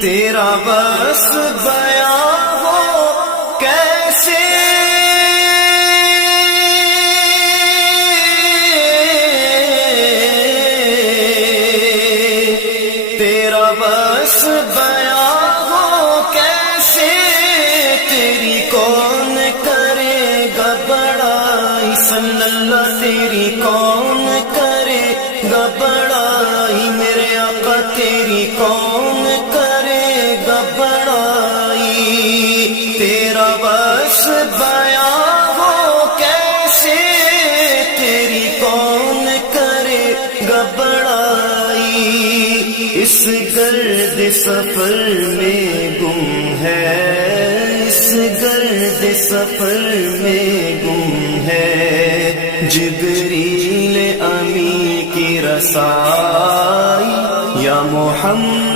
تیرا بس بیاں ہو کیسے تیرا بس بیاں ہو کیسے تیری کون کرے گا بڑائی صلی اللہ تیری کون کرے گا بڑائی میرے آقا تیری کون کرے گا بڑائی تیرا بس بیاں ہو کیسے تیری کون کرے گا بڑائی اس گرد سفر میں گم ہے اس گرد سفر میں گم ہے جبریل امی کی رسائی یا محمد